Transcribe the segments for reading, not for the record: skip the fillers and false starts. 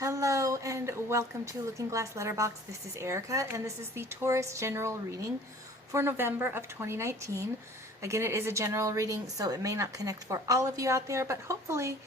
Hello and welcome to Looking Glass Letterbox. This is Erica and this is the Taurus general reading for November of 2019. Again, it is a general reading, so it may not connect for all of you out there, but hopefully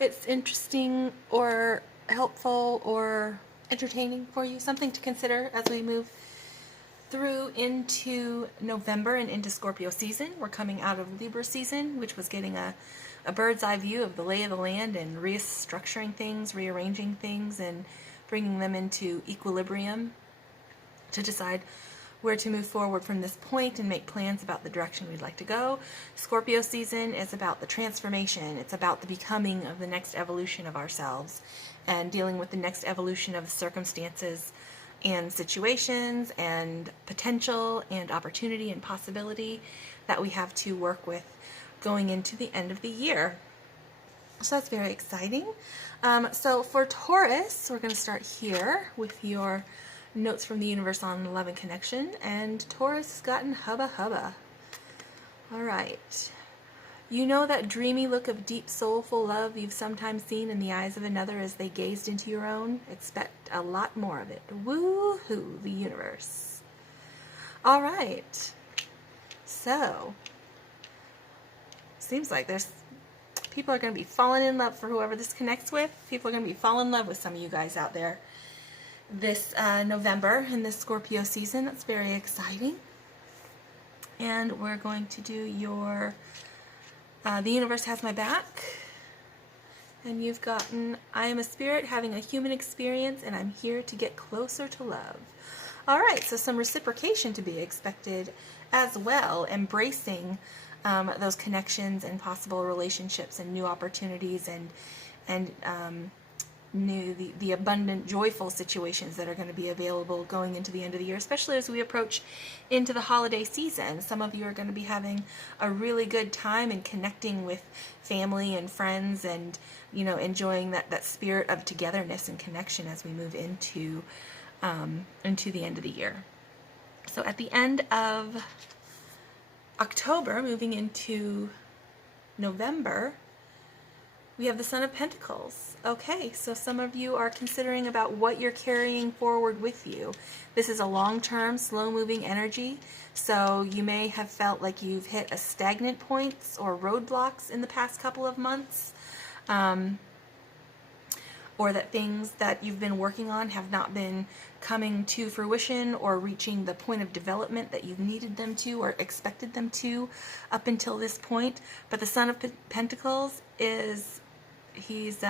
it's interesting or helpful or entertaining for you, something to consider as we move through into November and into Scorpio season. We're coming out of Libra season, which was getting a bird's eye view of the lay of the land and restructuring things, rearranging things, and bringing them into equilibrium to decide where to move forward from this point and make plans about the direction we'd like to go. Scorpio season is about the transformation. It's about the becoming of the next evolution of ourselves and dealing with the next evolution of the circumstances and situations and potential and opportunity and possibility that we have to work with going into the end of the year. So that's very exciting. So for Taurus, we're going to start here with your notes from the universe on love and connection. And Taurus has gotten hubba hubba. All right. You know that dreamy look of deep, soulful love you've sometimes seen in the eyes of another as they gazed into your own? Expect a lot more of it. Woo-hoo, the universe. All right. So, seems like people are going to be falling in love for whoever this connects with. People are going to be falling in love with some of you guys out there this November in this Scorpio season. That's very exciting. And we're going to do your the universe has my back. And you've gotten, I am a spirit having a human experience and I'm here to get closer to love. All right, so some reciprocation to be expected as well, embracing those connections and possible relationships and new opportunities and the abundant, joyful situations that are going to be available going into the end of the year, especially as we approach into the holiday season. Some of you are going to be having a really good time and connecting with family and friends and, you know, enjoying that spirit of togetherness and connection as we move into the end of the year. So at the end of October, moving into November, we have the Son of Pentacles. Okay, so some of you are considering about what you're carrying forward with you. This is a long-term, slow-moving energy, so you may have felt like you've hit a stagnant points or roadblocks in the past couple of months, or that things that you've been working on have not been coming to fruition or reaching the point of development that you've needed them to or expected them to up until this point. But the Son of Pentacles is, he's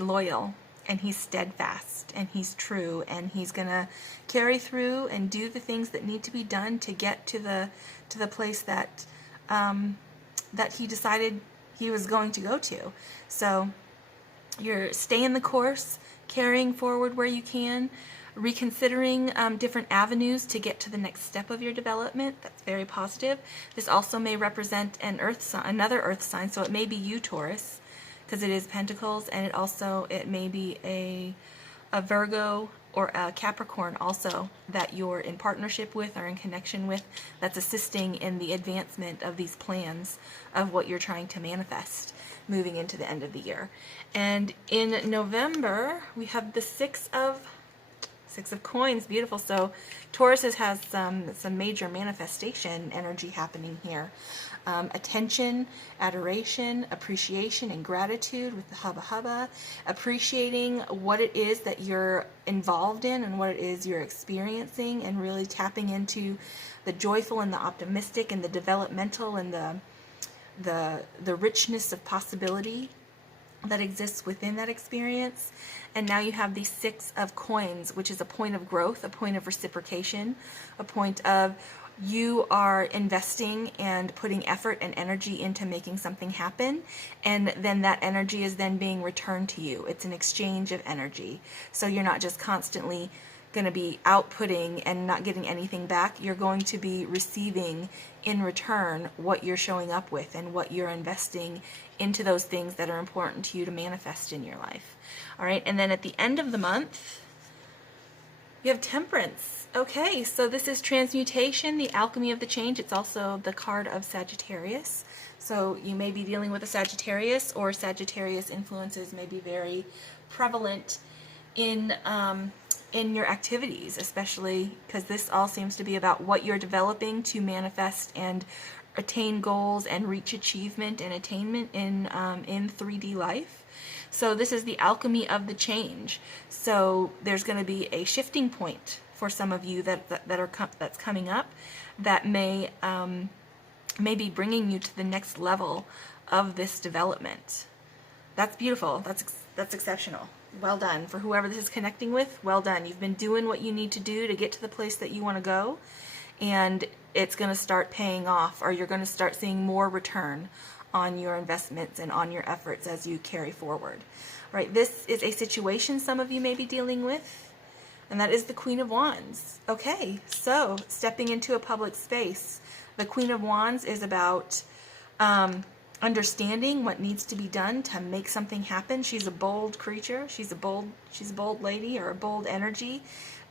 loyal and he's steadfast and he's true and he's gonna carry through and do the things that need to be done to get to the place that that he decided he was going to go to. So you're staying the course, carrying forward where you can, reconsidering different avenues to get to the next step of your development. That's very positive. This also may represent an earth sign, another earth sign, so it may be you, Taurus, because it is Pentacles, and it may be a Virgo or a Capricorn also that you're in partnership with or in connection with, that's assisting in the advancement of these plans of what you're trying to manifest moving into the end of the year. And in November, we have the Six of Coins. Beautiful. So Taurus has some major manifestation energy happening here. Attention, adoration, appreciation, and gratitude with the hubba hubba. Appreciating what it is that you're involved in and what it is you're experiencing, and really tapping into the joyful and the optimistic and the developmental and the richness of possibility that exists within that experience. And now you have the Six of Coins, which is a point of growth, a point of reciprocation, a point of you are investing and putting effort and energy into making something happen, and then that energy is then being returned to you. It's an exchange of energy. So you're not just constantly going to be outputting and not getting anything back. You're going to be receiving in return what you're showing up with and what you're investing into those things that are important to you to manifest in your life. All right, and then at the end of the month, You have Temperance. Okay, so this is transmutation, the alchemy of the change. It's also the card of Sagittarius. So you may be dealing with a Sagittarius, or Sagittarius influences may be very prevalent in your activities, especially because this all seems to be about what you're developing to manifest and attain goals and reach achievement and attainment in 3D life. So this is the alchemy of the change. So there's going to be a shifting point for some of you that's coming up that may be bringing you to the next level of this development. That's beautiful. That's exceptional. Well done. For whoever this is connecting with, well done. You've been doing what you need to do to get to the place that you want to go, and it's going to start paying off, or you're going to start seeing more return on your investments and on your efforts as you carry forward. Right? This is a situation some of you may be dealing with, and that is the Queen of Wands. Okay, so stepping into a public space. The Queen of Wands is about understanding what needs to be done to make something happen. She's a bold creature. She's a bold lady, or a bold energy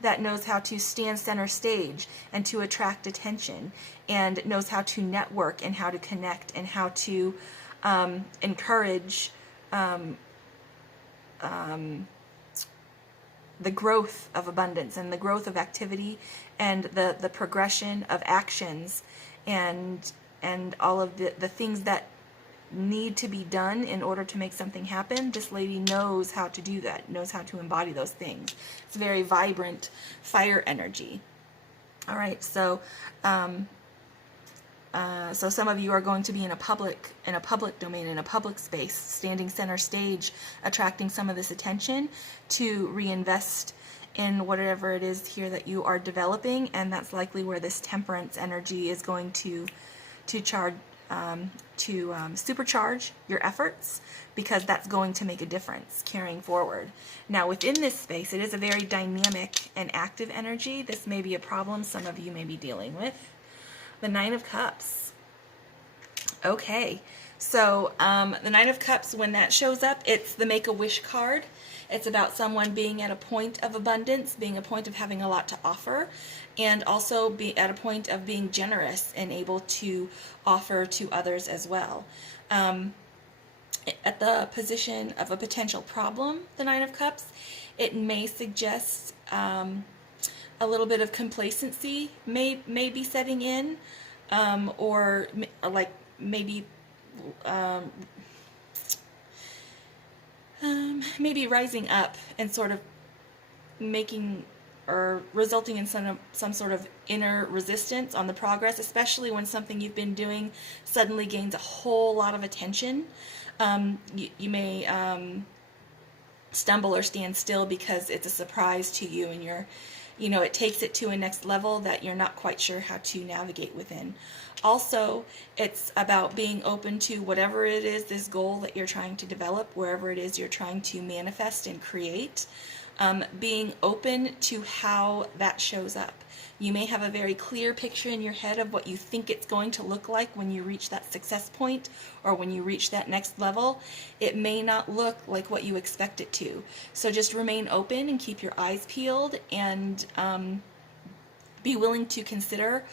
that knows how to stand center stage and to attract attention, and knows how to network and how to connect and how to encourage the growth of abundance and the growth of activity and the progression of actions and all of the things that need to be done in order to make something happen. This lady knows how to do that, knows how to embody those things. It's very vibrant fire energy. All right, so so some of you are going to be in a public domain, in a public space, standing center stage, attracting some of this attention to reinvest in whatever it is here that you are developing, and that's likely where this Temperance energy is going to supercharge your efforts, because that's going to make a difference carrying forward. Now, within this space, it is a very dynamic and active energy. This may be a problem some of you may be dealing with. The Nine of Cups. Okay, so the Nine of Cups, when that shows up, it's the Make-A-Wish card. It's about someone being at a point of abundance, being a point of having a lot to offer, and also be at a point of being generous and able to offer to others as well. At the position of a potential problem, the Nine of Cups, it may suggest a little bit of complacency may be setting in, or like maybe maybe rising up and sort of making or resulting in some sort of inner resistance on the progress, especially when something you've been doing suddenly gains a whole lot of attention. You may stumble or stand still because it's a surprise to you, and it takes it to a next level that you're not quite sure how to navigate within. Also, it's about being open to whatever it is, this goal that you're trying to develop, wherever it is you're trying to manifest and create, being open to how that shows up. You may have a very clear picture in your head of what you think it's going to look like when you reach that success point, or when you reach that next level. It may not look like what you expect it to. So just remain open and keep your eyes peeled, and be willing to consider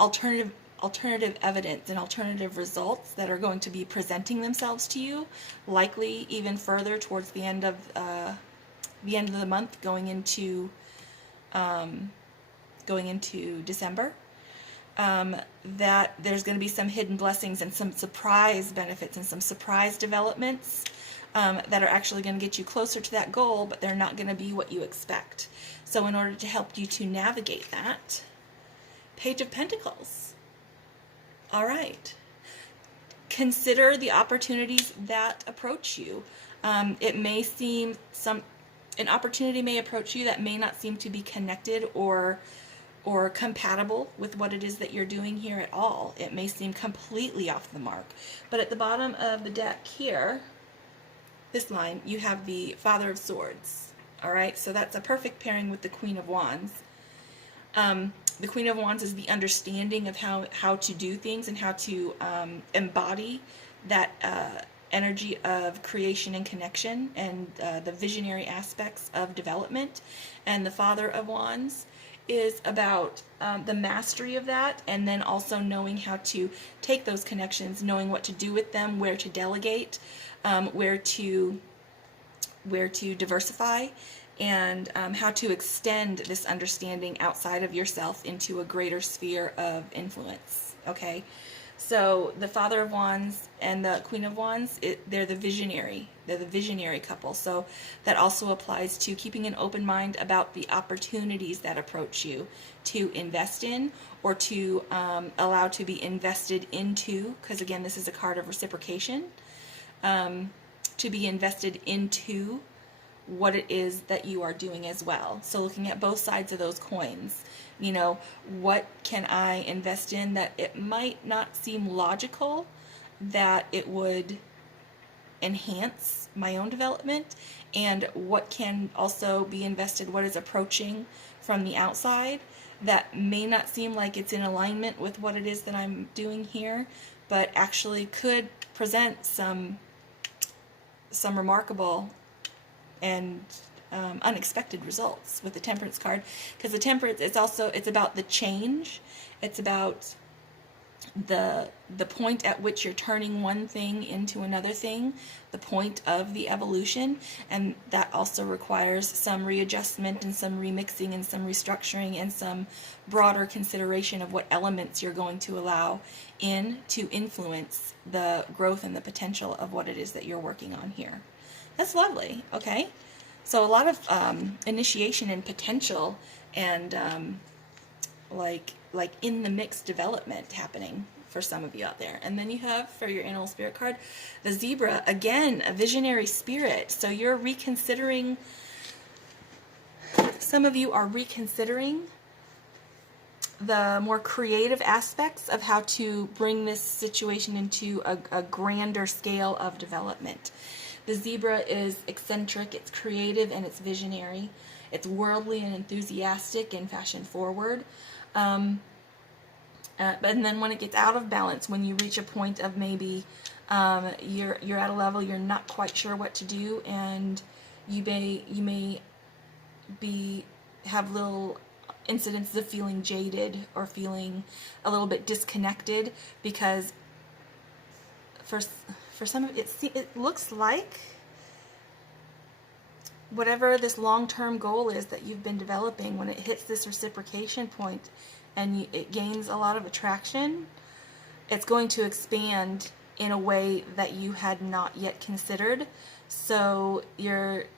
alternative evidence and alternative results that are going to be presenting themselves to you, likely even further towards the end of the month, going into December. That there's going to be some hidden blessings and some surprise benefits and some surprise developments that are actually going to get you closer to that goal, but they're not going to be what you expect. So in order to help you to navigate that, Page of Pentacles. All right. Consider the opportunities that approach you. It may seem an opportunity may approach you that may not seem to be connected or compatible with what it is that you're doing here at all. It may seem completely off the mark. But at the bottom of the deck here, this line, you have the Father of Swords. All right, so that's a perfect pairing with the Queen of Wands. The Queen of Wands is the understanding of how to do things and how to embody that energy of creation and connection, and the visionary aspects of development. And the Father of Wands is about the mastery of that, and then also knowing how to take those connections, knowing what to do with them, where to delegate, where to diversify, and how to extend this understanding outside of yourself into a greater sphere of influence. Okay, so the Father of Wands and the Queen of Wands, they're the visionary. They're the visionary couple. So that also applies to keeping an open mind about the opportunities that approach you to invest in, or to allow to be invested into, because again, this is a card of reciprocation, to be invested into what it is that you are doing as well. So looking at both sides of those coins, you know, what can I invest in that it might not seem logical that it would enhance my own development, and what can also be invested, what is approaching from the outside that may not seem like it's in alignment with what it is that I'm doing here, but actually could present some remarkable and unexpected results with the Temperance card. Because the Temperance, it's about the change. It's about the point at which you're turning one thing into another thing, the point of the evolution, and that also requires some readjustment and some remixing and some restructuring and some broader consideration of what elements you're going to allow in to influence the growth and the potential of what it is that you're working on here. That's lovely. Okay, so a lot of initiation and potential, and like in the mix development happening for some of you out there. And then you have, for your animal spirit card, the zebra, again, a visionary spirit. So you're reconsidering, some of you are reconsidering the more creative aspects of how to bring this situation into a grander scale of development. The zebra is eccentric, it's creative, and it's visionary. It's worldly and enthusiastic and fashion forward. And then when it gets out of balance, when you reach a point of maybe you're at a level you're not quite sure what to do, and you may have little incidences of feeling jaded or feeling a little bit disconnected, because for some of it looks like whatever this long-term goal is that you've been developing, when it hits this reciprocation point and it gains a lot of attraction, it's going to expand in a way that you had not yet considered. So it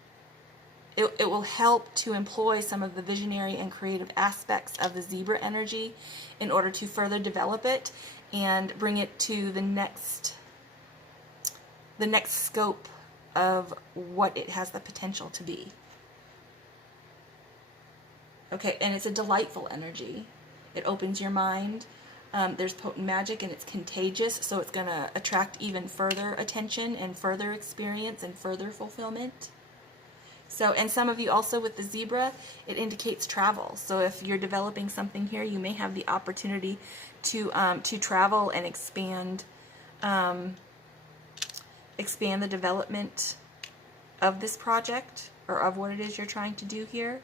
will help to employ some of the visionary and creative aspects of the zebra energy in order to further develop it and bring it to the next scope of what it has the potential to be. Okay, and it's a delightful energy. It opens your mind. There's potent magic, and it's contagious, so it's going to attract even further attention and further experience and further fulfillment. So, and some of you also with the zebra, it indicates travel. So if you're developing something here, you may have the opportunity to travel and expand the development of this project, or of what it is you're trying to do here,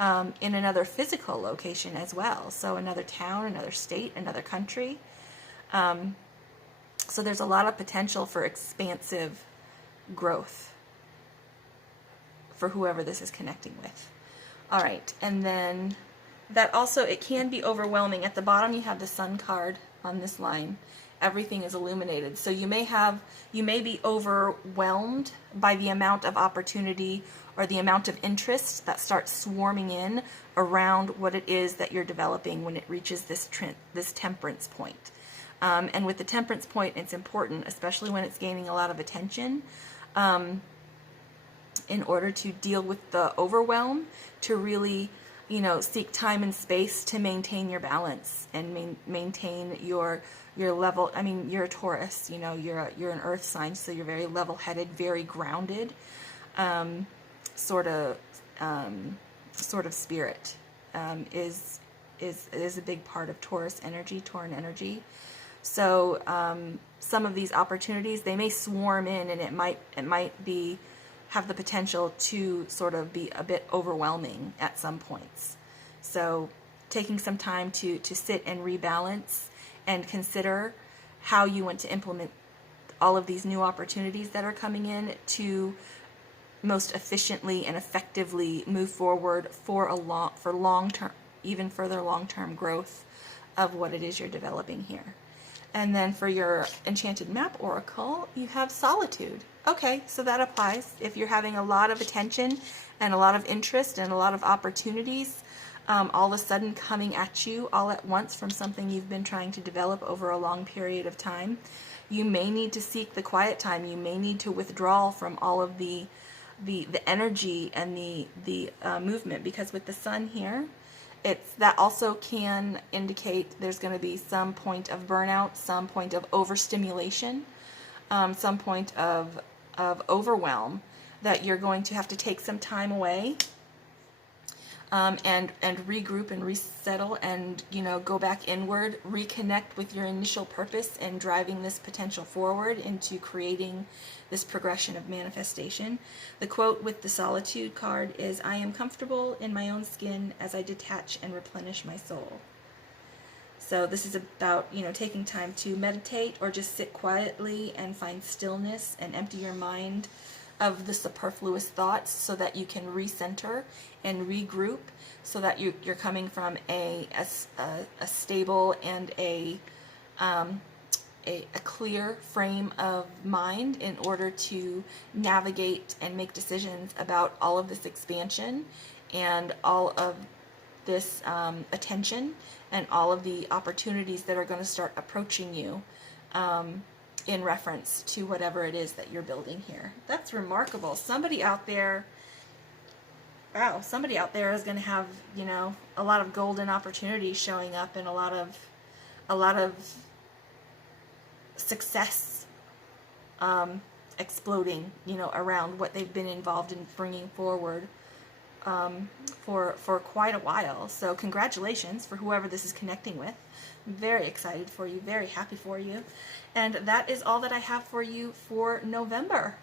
in another physical location as well. So another town, another state, another country. So there's a lot of potential for expansive growth for whoever this is connecting with. All right, and then that also, it can be overwhelming. At the bottom you have the Sun card on this line. Everything is illuminated. So you may be overwhelmed by the amount of opportunity or the amount of interest that starts swarming in around what it is that you're developing when it reaches this temperance point. And with the temperance point, it's important, especially when it's gaining a lot of attention, in order to deal with the overwhelm, to really, seek time and space to maintain your balance and maintain your level. I mean, you're a Taurus, you're an earth sign, so you're very level-headed, very grounded, sort of spirit is a big part of Tauran energy. So some of these opportunities, they may swarm in, and it might be have the potential to sort of be a bit overwhelming at some points. So taking some time to sit and rebalance and consider how you want to implement all of these new opportunities that are coming in to most efficiently and effectively move forward for long term, even further long-term growth of what it is you're developing here. And then for your Enchanted Map Oracle, you have Solitude. Okay, so that applies. If you're having a lot of attention and a lot of interest and a lot of opportunities all of a sudden coming at you all at once from something you've been trying to develop over a long period of time, you may need to seek the quiet time. You may need to withdraw from all of the energy and the movement, because with the sun here, that also can indicate there's going to be some point of burnout, some point of overstimulation, some point of overwhelm, that you're going to have to take some time away and regroup and resettle and, go back inward, reconnect with your initial purpose and driving this potential forward into creating this progression of manifestation. The quote with the Solitude card is, "I am comfortable in my own skin as I detach and replenish my soul." So this is about, taking time to meditate or just sit quietly and find stillness and empty your mind of the superfluous thoughts so that you can recenter and regroup, so that you're coming from a stable and a clear frame of mind in order to navigate and make decisions about all of this expansion and all of this attention and all of the opportunities that are going to start approaching you in reference to whatever it is that you're building here. That's remarkable. Somebody out there is going to have, a lot of golden opportunities showing up and a lot of success exploding, around what they've been involved in bringing forward for quite a while. So congratulations for whoever this is connecting with. I'm very excited for you, very happy for you. And that is all that I have for you for November.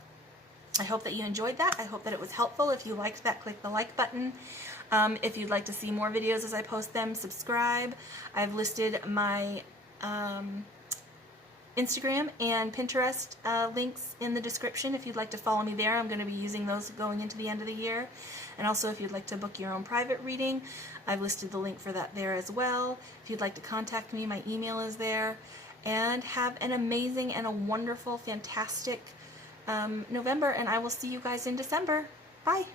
I hope that you enjoyed that. I hope that it was helpful. If you liked that, click the like button. If you'd like to see more videos as I post them, subscribe. I've listed my Instagram and Pinterest links in the description if you'd like to follow me there. I'm going to be using those going into the end of the year. And also, if you'd like to book your own private reading, I've listed the link for that there as well. If you'd like to contact me, my email is there. And have an amazing and a wonderful, fantastic November, and I will see you guys in December. Bye.